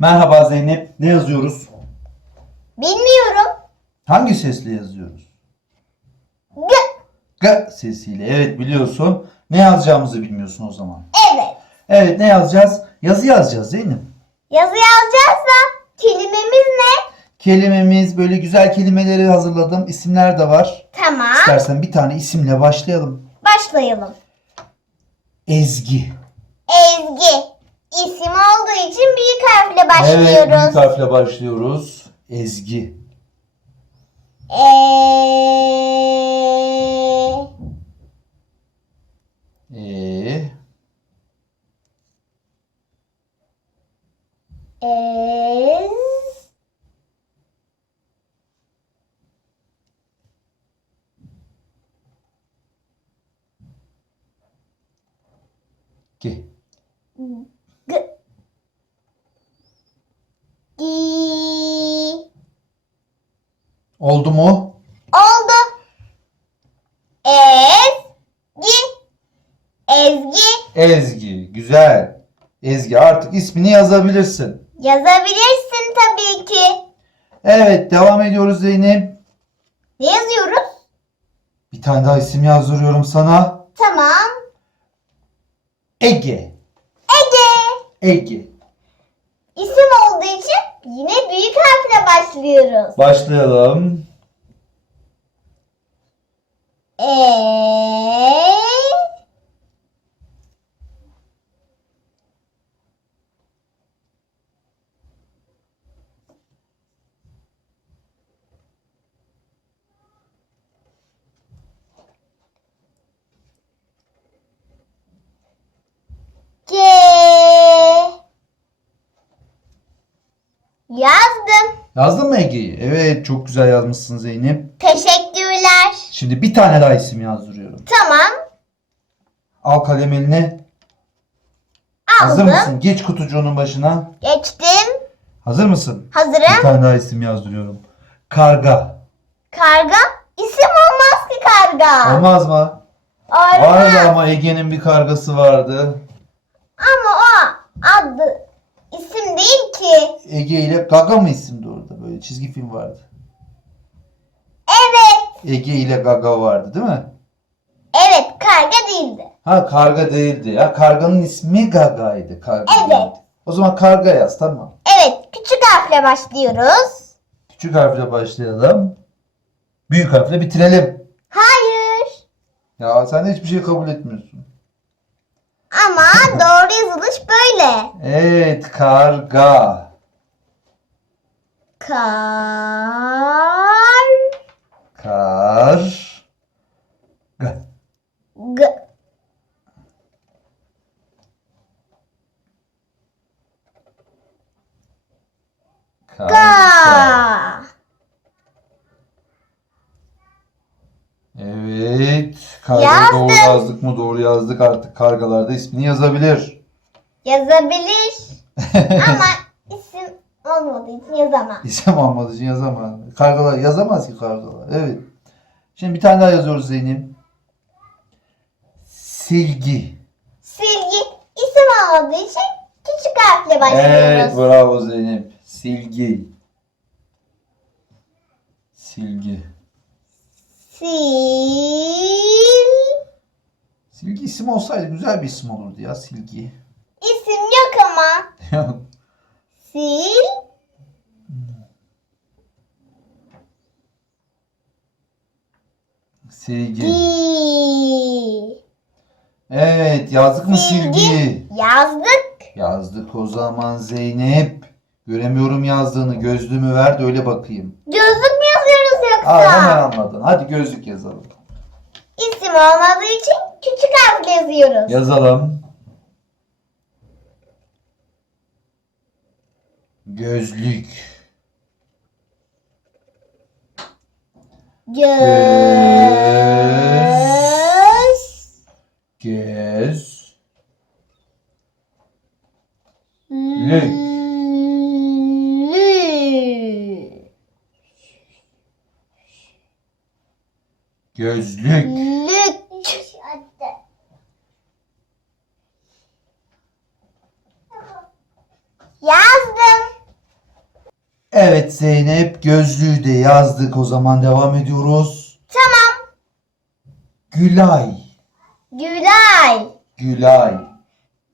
Merhaba Zeynep. Ne yazıyoruz? Bilmiyorum. Hangi sesle yazıyoruz? G. G sesiyle. Evet biliyorsun. Ne yazacağımızı bilmiyorsun o zaman. Evet. Evet ne yazacağız? Yazı yazacağız Zeynep. Yazı yazacağız da kelimemiz ne? Kelimemiz böyle güzel kelimeleri hazırladım. İsimler de var. Tamam. İstersen bir tane isimle başlayalım. Başlayalım. Ezgi. Ezgi. İsim olduğu için büyük harfle Evet büyük başlıyoruz. harfle başlıyoruz. Ezgi. Ee, E, Ez. G. Oldu mu? Oldu. Ezgi. Ezgi. Ezgi. Güzel. Ezgi artık ismini yazabilirsin. Yazabilirsin tabii ki. Evet devam ediyoruz Zeynep. Ne yazıyoruz? Bir tane daha isim yazdırıyorum sana. Tamam. Ege. Ege. Ege. İsim olduğu için yine büyük harfle başlıyoruz. Başlayalım. E. G. Yazdım. Yazdın mı Ege'yi? Evet çok güzel yazmışsın Zeynep. Teşekkürler. Şimdi bir tane daha isim yazdırıyorum. Tamam. Al kalem eline. Hazır Aldım. mısın? Geç kutucuğunun başına. Geçtim. Hazır mısın? Bir Hazırım. tane daha isim yazdırıyorum. Karga. Karga. İsim olmaz ki karga. Olmaz mı? Olmaz. Vardı ama Ege'nin bir kargası vardı. Ama o adı isim değil ki. Ege ile Gaga mı isimdi orada? Böyle çizgi film vardı. Evet. Ege ile Gaga vardı değil mi? Evet karga değildi. Ha karga değildi ya. Karganın ismi Gaga'ydı. Karga Evet. değildi. O zaman karga yaz tamam. Evet küçük harfle başlıyoruz. Küçük harfle başlayalım. Büyük harfle bitirelim. Hayır. Ya sen de hiçbir şey kabul etmiyorsun. Ama doğru yazılış böyle. Evet karga. Kar. Kar. Ga. G. Karga. Ga. Evet. Kargayı Yazdım. doğru yazdık mı? Doğru yazdık artık. Kargalarda ismini yazabilir. Yazabilir. Ama isim olmadığı için yazamam. İsim almadığı için yazamaz. Kargalar yazamaz ki kargalar. Evet. Şimdi bir tane daha yazıyoruz Zeynep. Silgi. Silgi isim olmadığı için küçük harfle Evet başlıyoruz. bravo Zeynep. Silgi. Silgi. Sil. Silgi isim olsaydı güzel bir isim olurdu ya Silgi. İsim yok ama. Sil. Silgi. Gi. Evet yazdık mı Silgi. Silgi? Yazdık. Yazdık o zaman Zeynep. Göremiyorum yazdığını. Gözlüğümü ver de öyle bakayım. Gözlük mü yazıyoruz yoksa? Aa, hemen anladın. Hadi gözlük yazalım. İsim olmadığı için küçük harfle yazıyoruz. Yazalım. Gözlük. Göz. Göz. Lü. Gözlük. Lük. Yazdım. Evet Zeynep gözlüğü de yazdık o zaman devam ediyoruz. Tamam. Gülay. Gülay. Gülay.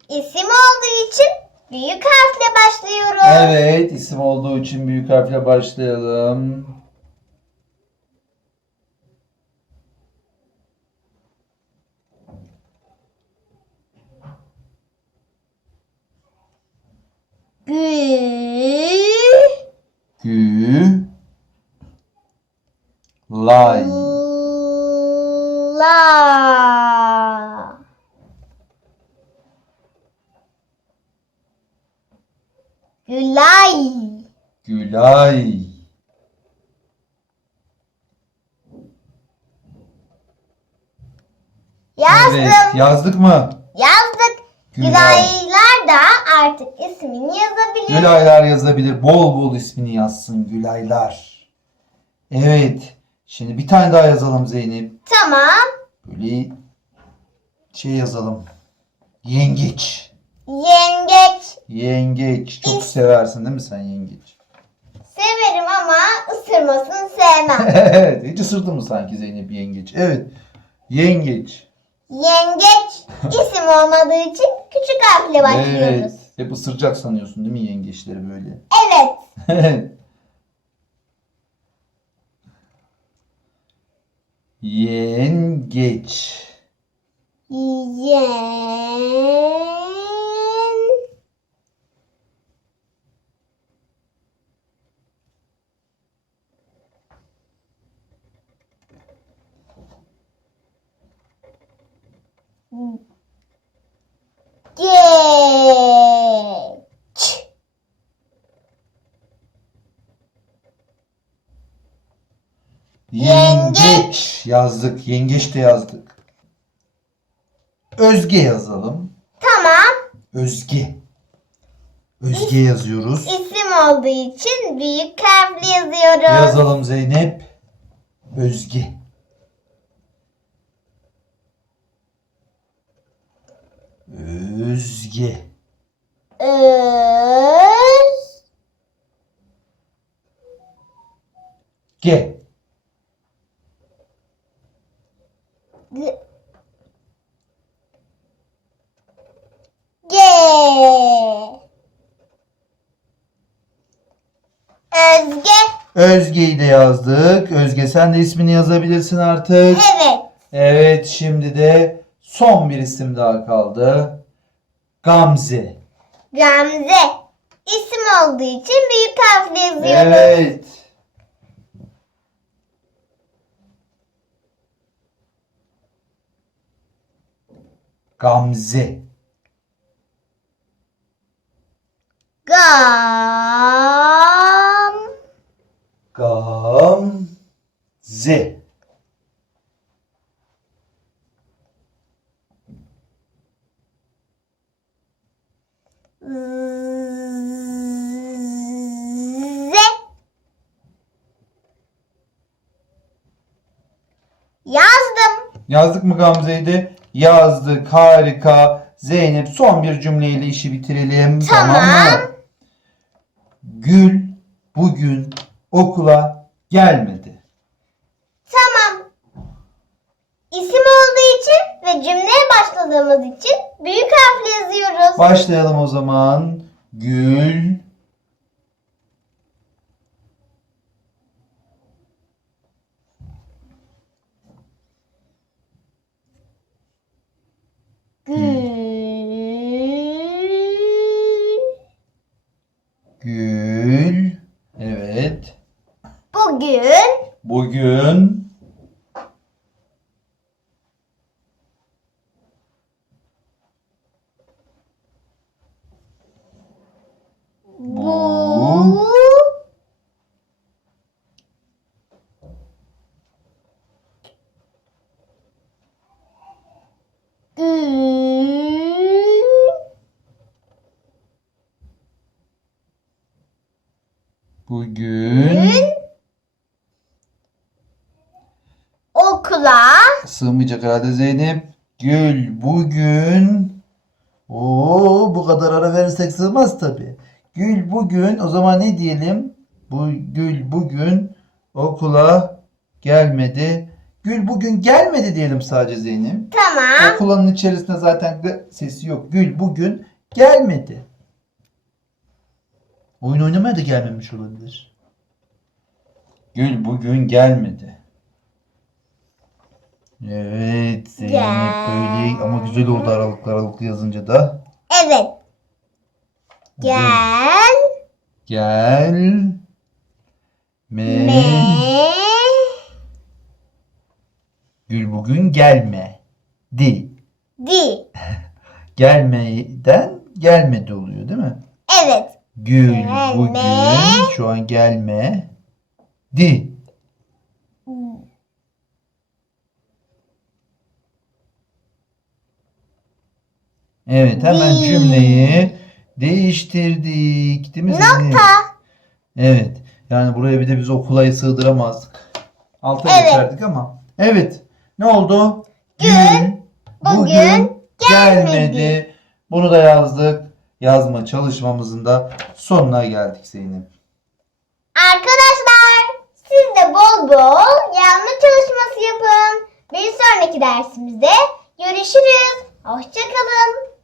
İsim olduğu için büyük harfle başlıyorum. Evet isim olduğu için büyük harfle başlayalım. Gü. Gü. Lay. La. Gülay. Gülay. Yazdım. Evet yazdık mı? Yazdık. Gülay. Gülaylar da artık ismini yazabilir. Gülaylar yazabilir. Bol bol ismini yazsın Gülaylar. Evet. Şimdi bir tane daha yazalım Zeynep. Tamam. Böyle şey yazalım. Yengeç. Yengeç. Yengeç. Çok seversin değil mi sen yengeç? Severim ama ısırmasını sevmem. evet. Hiç ısırdı mı sanki Zeynep yengeç? Evet. Yengeç. Yengeç isim olmadığı için küçük harfle başlıyoruz. Evet. Hep ısıracak sanıyorsun değil mi yengeçleri böyle? Evet. Yengeç. Yen. Geç. Yengeç yazdık. Yengeç de yazdık. Özge yazalım. Tamam. Özge. Özge yazıyoruz. İsim olduğu için büyük harfle yazıyoruz. Yazalım Zeynep. Özge. Özge. Öz. Ge. G. G. Özge. Özge'yi de yazdık. Özge sen de ismini yazabilirsin artık. Evet. Evet şimdi de son bir isim daha kaldı. Gamze. Gamze. İsim olduğu için büyük harfle yazıyoruz. Evet. Gamze. Gam. Gamze. Yazdım. Yazdık mı Gamze'yi de? Yazdık. Harika. Zeynep son bir cümleyle işi bitirelim. Tamam. mı? Gül bugün okula gelmedi. Tamam. İsim olduğu için ve cümleye başladığımız için büyük harfle yazıyoruz. Başlayalım o zaman. Gül Gül. Gül. Evet. Bugün Bugün bu bugün okula sığmayacak herhalde Zeynep. Gül bugün Oo bu kadar ara verirsek sığmaz tabi. Gül bugün o zaman ne diyelim? Bu Gül bugün okula gelmedi. Gül bugün gelmedi diyelim sadece Zeynep. Tamam. Okulanın içerisinde zaten sesi yok. Gül bugün gelmedi. Oyun oynamaya da gelmemiş olabilir. Gül bugün gelmedi. Evet Zeynep Gel. böyle ama güzel oldu aralıklı aralıklı yazınca da. Evet. Gel. Gel. Me. Me. Gül bugün gelme. Di. Di. Gelmeden gelmedi oluyor değil mi? Evet. Gül Gelme. bugün şu an gelme. Di. Evet hemen Di. cümleyi değiştirdik. Değil mi? Nokta. Evet. Yani buraya bir de biz okulayı sığdıramazdık. Alta Evet. geçerdik ama. Evet. Ne oldu? Gün bugün gelmedi. Bunu da yazdık. Yazma çalışmamızın da sonuna geldik Zeynep. Arkadaşlar siz de bol bol yazma çalışması yapın. Bir sonraki dersimizde görüşürüz. Hoşçakalın.